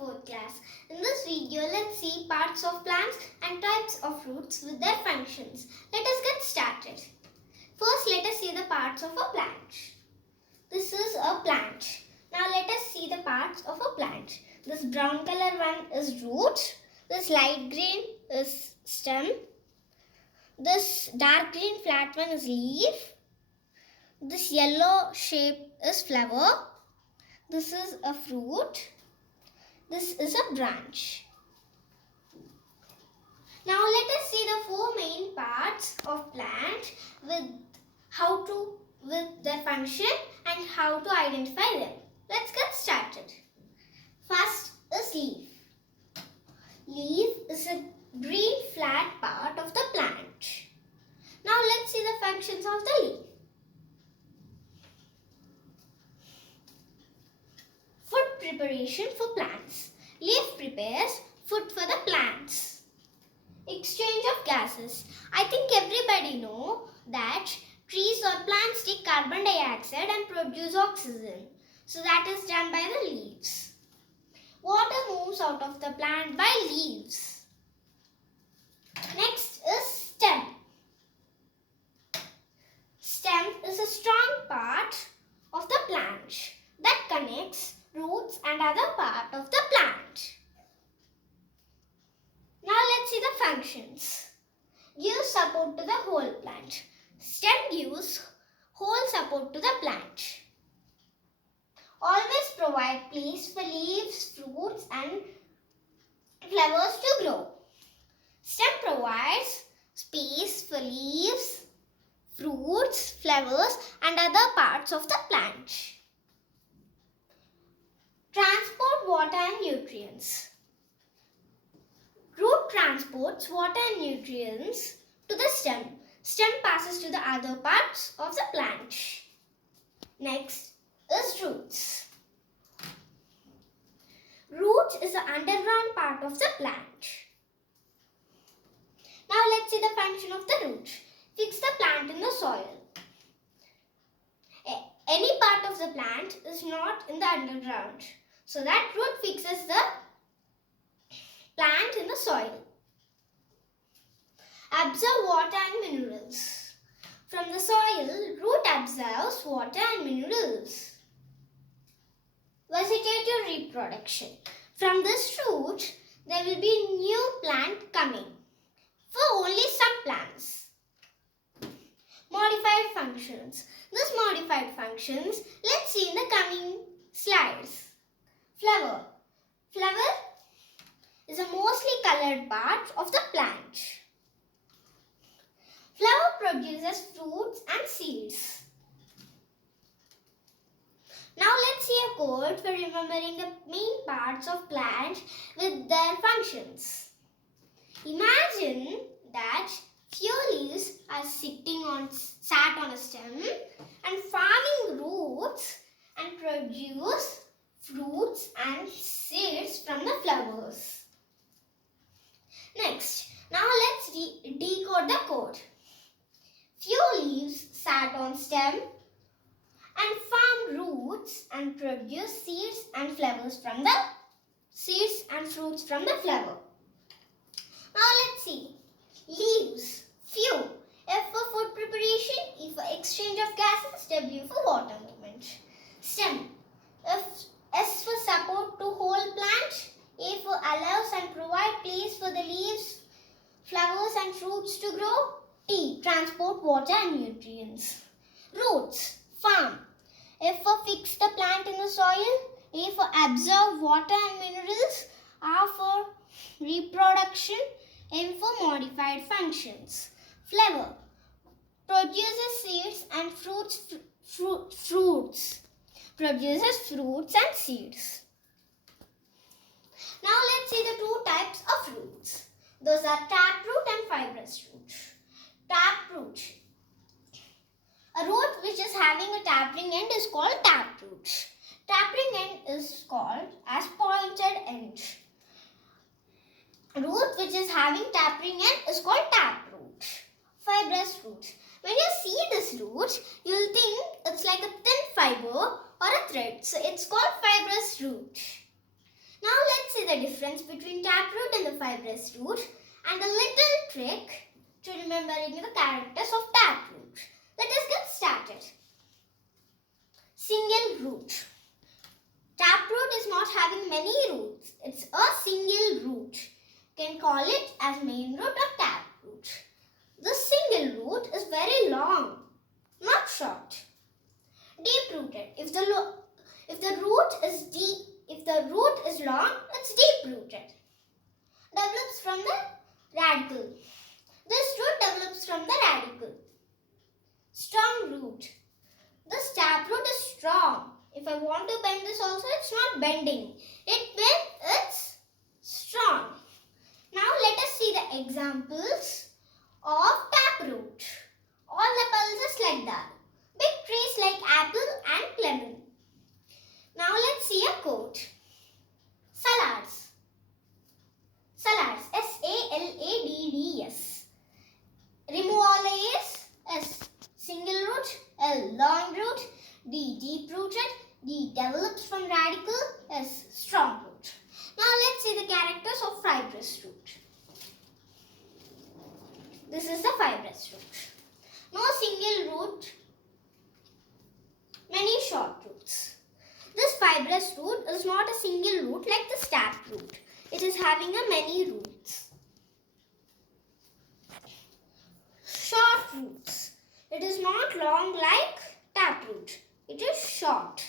4th class. In this video, let's see parts of plants and types of roots with their functions. Let us get started. First, let us see the parts of a plant. This is a plant. Now, let us see the parts of a plant. This brown color one is root. This light green is stem. This dark green flat one is leaf. This yellow shape is flower. This is a fruit. This is a branch. Now let us see the 4 main parts of plant with their function and how to identify them. Let's get started. First is leaf. Leaf is a green flat part of the plant. Now let's see the functions of the leaf. Food preparation for plants. Leaf prepares food for the plants. Exchange of gases. I think everybody know that trees or plants take carbon dioxide and produce oxygen. So that is done by the leaves. Water moves out of the plant by leaves. Next is stem. Stem is a strong part of the plant that connects roots and other part of the plant. Now let's see the functions. Gives support to the whole plant. Stem gives whole support to the plant. Always provide place for leaves, fruits and flowers to grow. Stem provides space for leaves, fruits, flowers and other parts of the plant. Transport water and nutrients. Root transports water and nutrients to the stem. Stem passes to the other parts of the plant. Next is roots. Root is the underground part of the plant. Now let's see the function of the root. Fix the plant in the soil. Any part of the plant is not in the underground. So that root fixes the plant in the soil. Absorb water and minerals. From the soil, root absorbs water and minerals. Vegetative reproduction. From this root, there will be new plant coming. For only some plants. Modified functions. These modified functions, let's see in the coming slides. Flower. Flower is a mostly colored part of the plant. Flower produces fruits and seeds. Now let's see a code for remembering the main parts of plant with their functions. Imagine that few leaves are sat on a stem and forming roots and produce fruits and seeds from the flowers. Next, now let's decode the code. Few leaves sat on stem and form roots and produce seeds and fruits from the flower. Now let's see. Leaves. Few. F for food preparation, E for exchange of gases, W for water movement. Stem. S for support to whole plant, A for allows and provide place for the leaves, flowers and fruits to grow, T transport water and nutrients. Roots, farm, F for fix the plant in the soil, A for absorb water and minerals, R for reproduction, M for modified functions. Flower, produces seeds and fruits. Produces fruits and seeds. Now let's see the 2 types of roots. Those are taproot and fibrous root. Taproot. A root which is having a tapering end is called taproot. Tapering end is called as pointed end. Root which is having tapering end is called taproot. Fibrous root. When you see this root, you will think it's like a thin fiber or a thread. So it's called fibrous root. Now let's the difference between taproot and the fibrous root and a little trick to remembering the characters of taproot. Let us get started. Single root. Taproot is not having many roots. It's a single root. You can call it as main root or taproot. The single root is very long, not short. Deep-rooted. If the root is long, it's deep-rooted. Develops from the radicle. This root develops from the radicle. Strong root. This taproot is strong. If I want to bend this also, it's not bending. It's strong. Now let us see the examples of taproot. All the pulses like that. Big trees like apple and lemon. Now let's see a quote. Salads. Salads. S-A-L-A-D-D-S. Remove all A's. S. Single root. L. Long root. D. Deep rooted. D. Develops from radical. S. Strong root. Now let's see the characters of fibrous root. This is the fibrous root. No single root. Many short roots. This fibrous root is not a single root like the taproot. It is having a many roots. Short roots. It is not long like taproot. It is short.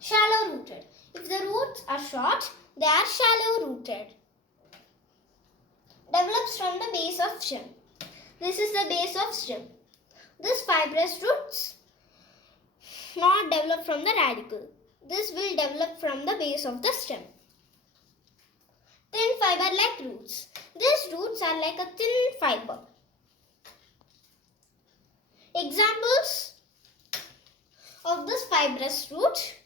Shallow rooted. If the roots are short, they are shallow rooted. Develops from the base of stem. This is the base of stem. This fibrous roots not develop from the radicle. This will develop from the base of the stem. Thin fiber like roots. These roots are like a thin fiber. Examples of this fibrous root.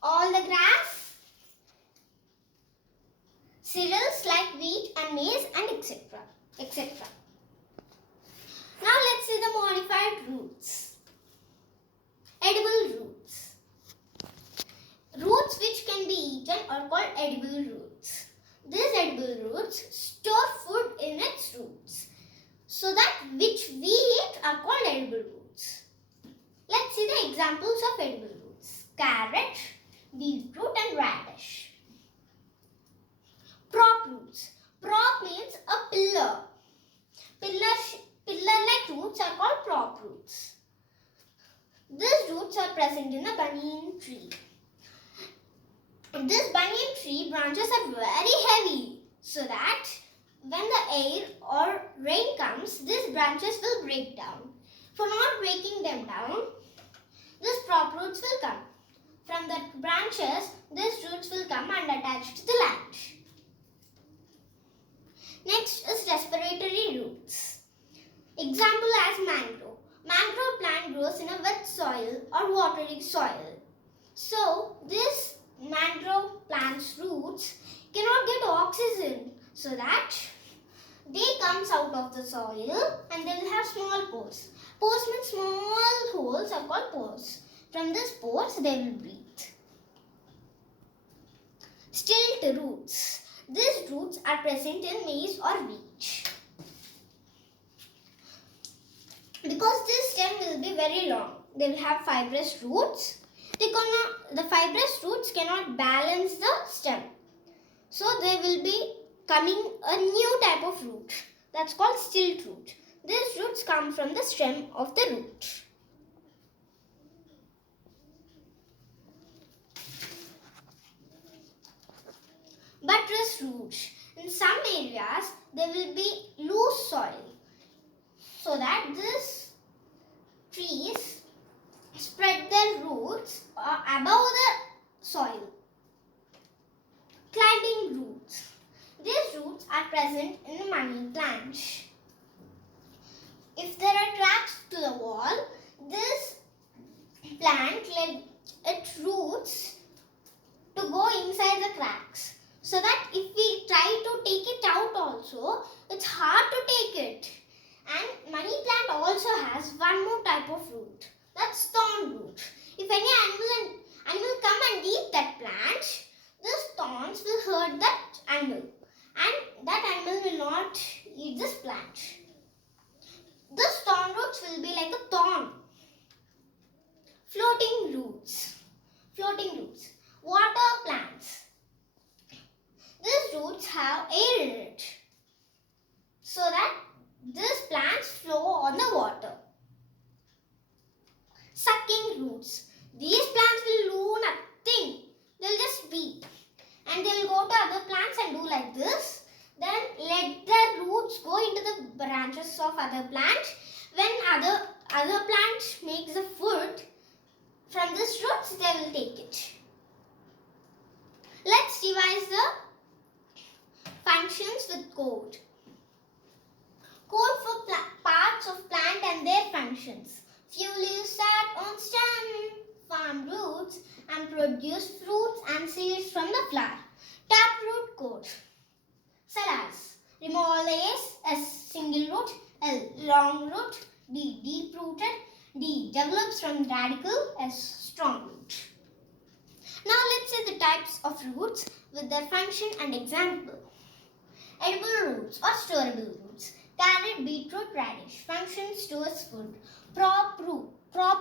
All the grass, cereals like wheat and maize and etc. Now let's see the modified roots. Edible roots. Roots which can be eaten are called edible roots. These edible roots store food in its roots. So that which we eat are called edible roots. Let's see the examples of edible roots. Carrot, beetroot and radish. Prop roots. Prop means a pillar. Pillar-like roots are called prop roots. These roots are present in a banyan tree. This banyan tree branches are very heavy, so that when the air or rain comes, these branches will break down. For not breaking them down, these prop roots will come. From the branches, these roots will come and attach to the land. Next is respiratory roots. Example as mangrove. Mangrove plant grows in a wet soil or watery soil. So, this mangrove plant's roots cannot get oxygen, so that they comes out of the soil and they will have small pores. Pores means small holes are called pores. From these pores they will breathe. Stilt roots. These roots are present in maize or wheat. Because this stem will be very long, they will have fibrous roots. The fibrous roots cannot balance the stem. So they will be coming a new type of root. That's called stilt root. These roots come from the stem of the root. Buttress roots. In some areas, there will be loose soil, so that these trees spread their roots above the soil. Climbing roots. These roots are present in the money plant. If there are cracks to the wall, this plant let its roots to go inside the cracks. So that if we try to take it out also, it's hard to take it. And money plant also has one more type of root. That's thorn root. If any animal come and eat that plant, thorns will hurt that animal, and that animal will not eat this plant. This thorn roots will be like a thorn. Floating roots. Floating roots. Water plants. These roots have air in it, so that these plants flow on the water. Sucking roots. These plants will do nothing. They'll just be, and they'll go to other plants and do like this. Then let their roots go into the branches of other plants. When other plant makes the food from these roots, they will take it. Let's revise the functions with code. Code for parts of plant and their functions. Few leaves sat on stem, form roots and produce fruits and seeds from the flower. Taproot code. Salads. Remove all the A's. S. Single root. L. Long root. D. Deep rooted. D. Develops from radical. S. Strong root. Now let's see the types of roots with their function and example. Edible roots or storable roots. Carrot, beetroot, radish. Function: stores food. Prop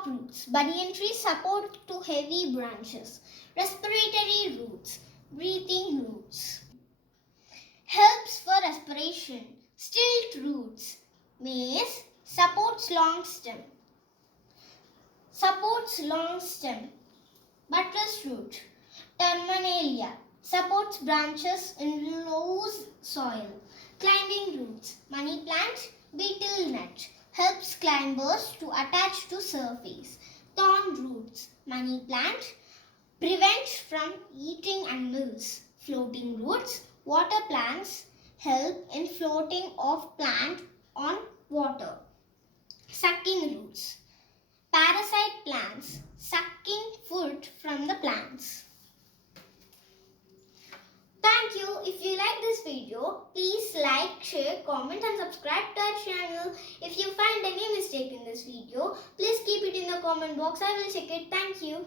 roots. Banyan trees support to heavy branches. Respiratory roots. Breathing roots. Helps for respiration. Stilt roots. Maize supports long stem. Buttress root. Termanalia supports branches in loose soil. Climbing roots. Money plant. Betel nut helps climbers to attach to surface. Thorn roots. Money plant prevents from eating animals. Floating roots. Water plants help in floating of plant on water. Sucking roots. Parasite plants sucking food from the plants. Thank you. If you like this video, please like, share, comment and subscribe to our channel. If you find any mistake in this video, please keep it in the comment box. I will check it. Thank you.